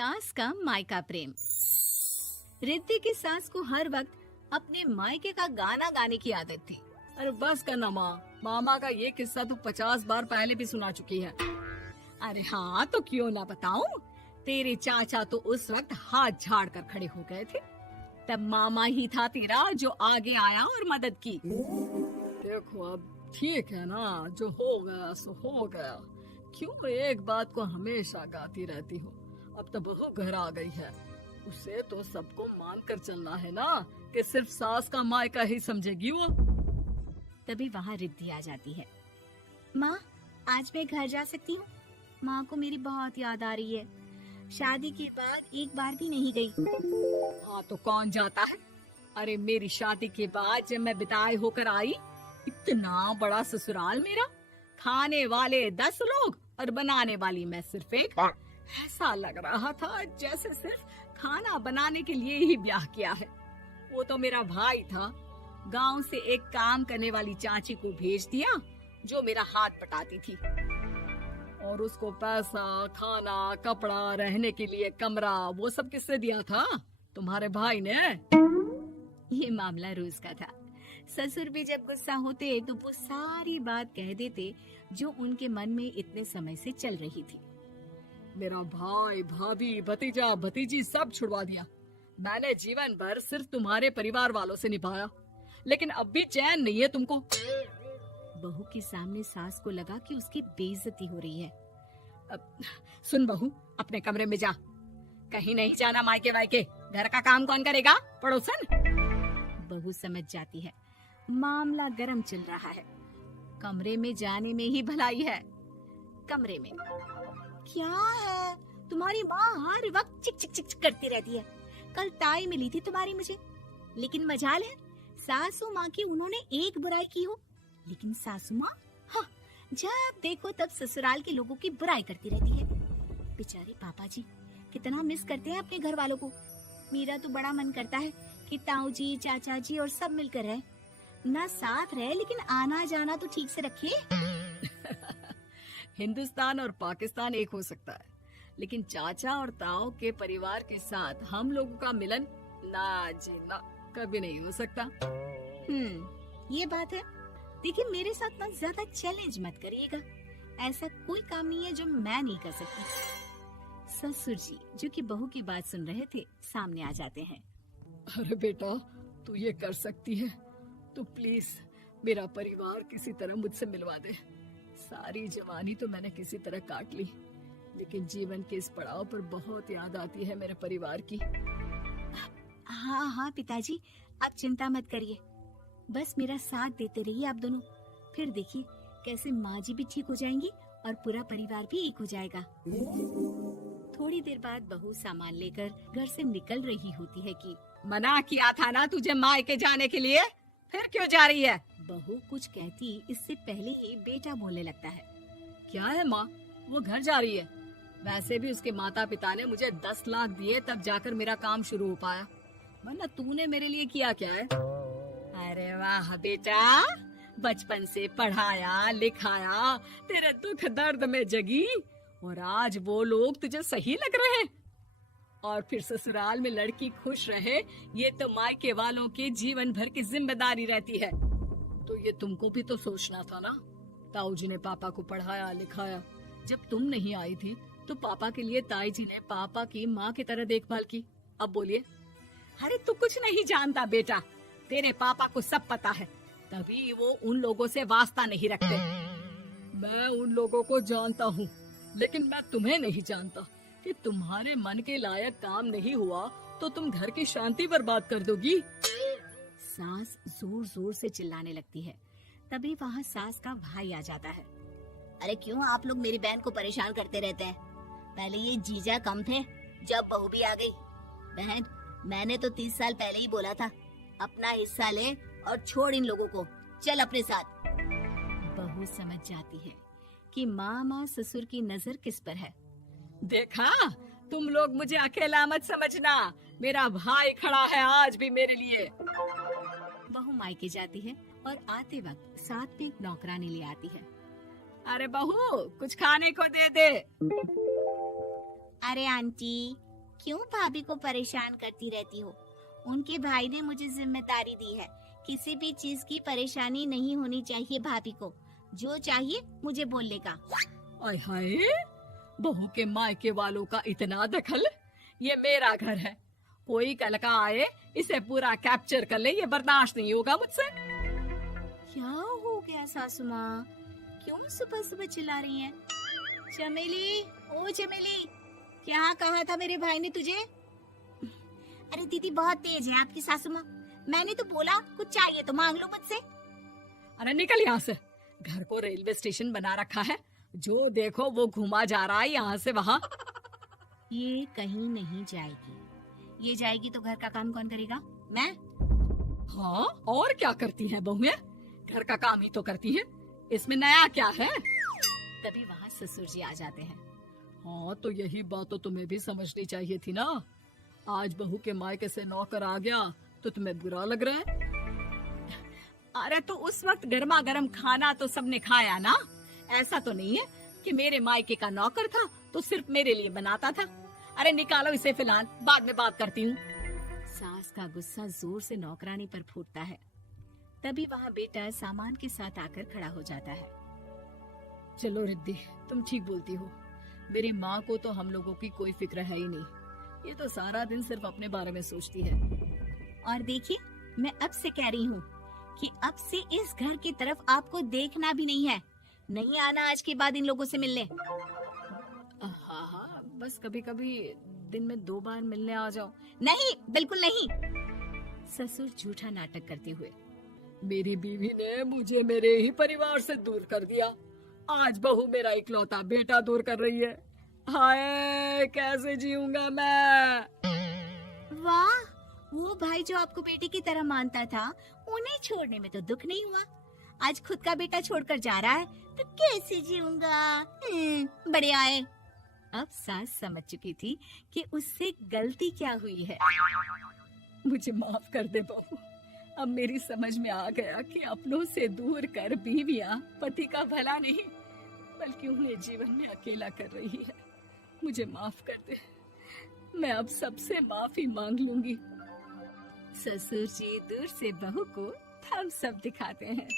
सास का मायका प्रेम। रिद्धि की सास को हर वक्त अपने मायके का गाना गाने की आदत थी। अरे बस करना माँ, मामा का ये किस्सा तो 50 बार पहले भी सुना चुकी है। अरे हाँ, तो क्यों ना बताऊं। तेरे चाचा तो उस वक्त हाथ झाड़ कर खड़े हो गए थे। तब मामा ही था तेरा जो आगे आया और मदद की। देखो अब ठीक है ना, जो हो गया सो हो गया। क्यों एक बात को हमेशा गाती रहती हो। अब तो बहू घर आ गई है, उसे तो सबको मान कर चलना है ना कि सिर्फ सास का मायका ही समझेगी वो। तभी वहाँ रिद्धि आ जाती है। माँ, आज मैं घर जा सकती हूँ? माँ को मेरी बहुत याद आ रही है। शादी के बाद एक बार भी नहीं गई। हाँ तो कौन जाता है। अरे मेरी शादी के बाद जब मैं बिदाई होकर आई, इतना बड़ा ससुराल मेरा, खाने वाले 10 लोग और बनाने वाली मैं सिर्फ एक। ऐसा लग रहा था जैसे सिर्फ खाना बनाने के लिए ही ब्याह किया है। वो तो मेरा भाई था, गांव से एक काम करने वाली चाची को भेज दिया जो मेरा हाथ पटाती थी, और उसको पैसा, खाना, कपड़ा, रहने के लिए कमरा, वो सब किससे दिया था? तुम्हारे भाई ने। ये मामला रोज का था। ससुर भी जब गुस्सा होते तो वो सारी बात कह देते जो उनके मन में इतने समय से चल रही थी। मेरा भाई, भाभी, भतीजा, भतीजी सब छुड़वा दिया। मैंने जीवन भर सिर्फ तुम्हारे परिवार वालों से निभाया, लेकिन अब भी चैन नहीं है तुमको। बहू के सामने सास को लगा कि उसकी बेइज्जती हो रही है। अब सुन बहू, अपने कमरे में जा, कहीं नहीं जाना मायके वायके। घर का काम कौन करेगा? पड़ोसन। बहू समझ जाती है मामला गर्म चल रहा है। कमरे में जाने में ही भलाई है। कमरे में क्या है? तुम्हारी माँ हर वक्त चिक चिक चिक करती रहती है। कल ताई मिली थी तुम्हारी मुझे, लेकिन मजाल है सासू माँ की उन्होंने एक बुराई की हो, लेकिन सासू माँ हाँ, जब देखो तब ससुराल के लोगों की बुराई करती रहती है। बेचारे पापा जी कितना मिस करते हैं अपने घर वालों को। मेरा तो बड़ा मन करता है कि ताऊ जी, चाचा जी और सब मिलकर रहे। ना साथ रहे लेकिन आना जाना तो ठीक से रखे। हिंदुस्तान और पाकिस्तान एक हो सकता है, लेकिन चाचा और ताऊ के परिवार के साथ हम लोगों का मिलन ना जी ना, कभी नहीं हो सकता। ये बात है। देखिए मेरे साथ ना ज्यादा चैलेंज मत करिएगा। ऐसा कोई काम नहीं है जो मैं नहीं कर सकती। ससुर जी जो कि बहू की बात सुन रहे थे सामने आ जाते हैं। अरे बेटा, तू ये कर सकती है तो प्लीज मेरा परिवार किसी तरह मुझसे मिलवा दे। सारी जवानी तो मैंने किसी तरह काट ली, लेकिन जीवन के इस पड़ाव पर बहुत याद आती है मेरे परिवार की। हाँ हाँ पिताजी, आप चिंता मत करिए। बस मेरा साथ देते रहिए आप दोनों। फिर देखिए कैसे माँ जी भी ठीक हो जाएंगी और पूरा परिवार भी एक हो जाएगा। थोड़ी देर बाद बहू सामान लेकर घर से निकल रही होती है कि मना किया था ना तुझे मायके जाने के लिए, फिर क्यों जा रही है? बहू कुछ कहती इससे पहले ही बेटा बोलने लगता है। क्या है माँ, वो घर जा रही है। वैसे भी उसके माता पिता ने मुझे 10 लाख दिए तब जाकर मेरा काम शुरू हो पाया, वरना तूने मेरे लिए किया क्या है? अरे वाह बेटा, बचपन से पढ़ाया लिखाया, तेरे दुख दर्द में जगी, और आज वो लोग तुझे सही लग रहे हैं। और फिर ससुराल में लड़की खुश रहे, ये तो मायके वालों की जीवन भर की जिम्मेदारी रहती है। तो ये तुमको भी तो सोचना था ना। ताऊ जी ने पापा को पढ़ाया लिखाया, जब तुम नहीं आई थी तो पापा के लिए ताई जी ने पापा की माँ की तरह देखभाल की। अब बोलिए। अरे तू कुछ नहीं जानता बेटा, तेरे पापा को सब पता है, तभी वो उन लोगों से वास्ता नहीं रखते। मैं उन लोगों को जानता हूँ, लेकिन मैं तुम्हें नहीं जानता कि तुम्हारे मन के लायक काम नहीं हुआ तो तुम घर की शांति बर्बाद कर दोगी। सास जोर जोर से चिल्लाने लगती है। तभी वहाँ सास का भाई आ जाता है। अरे क्यों आप लोग मेरी बहन को परेशान करते रहते हैं? पहले ये जीजा कम थे, जब बहू भी आ गई। बहन, मैंने तो 30 साल पहले ही बोला था, अपना हिस्सा ले और छोड़ इन लोगों को, चल अपने साथ। बहू समझ जाती है कि माँ ससुर की नजर किस पर है। देखा, तुम लोग मुझे अकेला मत समझना, मेरा भाई खड़ा है आज भी मेरे लिए। बहू मायके जाती है और आते वक्त साथ में एक नौकरानी ले आती है। अरे बहू, कुछ खाने को दे दे। अरे आंटी, क्यों भाभी को परेशान करती रहती हो? उनके भाई ने मुझे जिम्मेदारी दी है। किसी भी चीज की परेशानी नहीं होनी चाहिए भाभी को। जो चाहिए मुझे बोलने का। आय हाय, बहू के मायके वालों का इतना दखल। ये मेरा घर है, कोई कल का आए इसे पूरा कैप्चर कर ले, ये बर्दाश्त नहीं होगा मुझसे। क्या हो गया सासू माँ? क्यों सुबह सुबह चिल्ला रही हैं? चमेली, ओ चमेली, क्या कहा था मेरे भाई ने तुझे? अरे दीदी बहुत तेज है आपकी सासू माँ। मैंने तो बोला कुछ चाहिए तो मांग लो मुझसे। अरे निकल यहाँ से, घर को रेलवे स्टेशन बना रखा है, जो देखो वो घुमा जा रहा है यहाँ से वहाँ। ये कहीं नहीं जाएगी। ये जाएगी तो घर का काम कौन करेगा? मैं। हाँ, और क्या करती हैं बहुएं? घर का काम ही तो करती हैं, इसमें नया क्या है? तभी वहाँ ससुर जी आ जाते हैं। हाँ, तो यही बात तो तुम्हें भी समझनी चाहिए थी ना। आज बहू के मायके से नौकर आ गया तो तुम्हें बुरा लग रहा है? अरे तो उस वक्त गर्मा गर्म खाना तो सबने खाया ना। ऐसा तो नहीं है कि मेरे मायके का नौकर था तो सिर्फ मेरे लिए बनाता था। अरे निकालो इसे फिलहाल, बाद में बात करती हूँ। सास का गुस्सा जोर से नौकरानी पर फूटता है। तभी वहाँ बेटा सामान के साथ आकर खड़ा हो जाता है। चलो रिद्धि, तुम ठीक बोलती हो। मेरी माँ को तो हम लोगों की कोई फिक्र है ही नहीं, ये तो सारा दिन सिर्फ अपने बारे में सोचती है। और देखिए, मैं अब से कह रही हूँ कि अब से इस घर की तरफ आपको देखना भी नहीं है। नहीं आना आज के बाद इन लोगों से मिलने। हाँ हाँ, बस कभी कभी दिन में 2 बार मिलने आ जाओ। नहीं, बिल्कुल नहीं। ससुर झूठा नाटक करते हुए। मेरी बीवी ने मुझे मेरे ही परिवार से दूर कर दिया, आज बहू मेरा इकलौता बेटा दूर कर रही है। हाय, कैसे जीऊंगा मैं? वाह, वो भाई जो आपको बेटे की तरह मानता था, उन्हें छोड़ने में तो दुख नहीं हुआ। आज खुद का बेटा छोड़कर जा रहा है तो कैसे जीऊंगा? बढ़िया है। अब सास समझ चुकी थी कि उससे गलती क्या हुई है। मुझे माफ कर दे बहू, अब मेरी समझ में आ गया कि अपनों से दूर कर बीवियां पति का भला नहीं बल्कि उन्हें जीवन में अकेला कर रही है। मुझे माफ कर दे, मैं अब सबसे माफी मांग लूंगी। ससुर जी दूर से बहू को थम्स अप दिखाते हैं।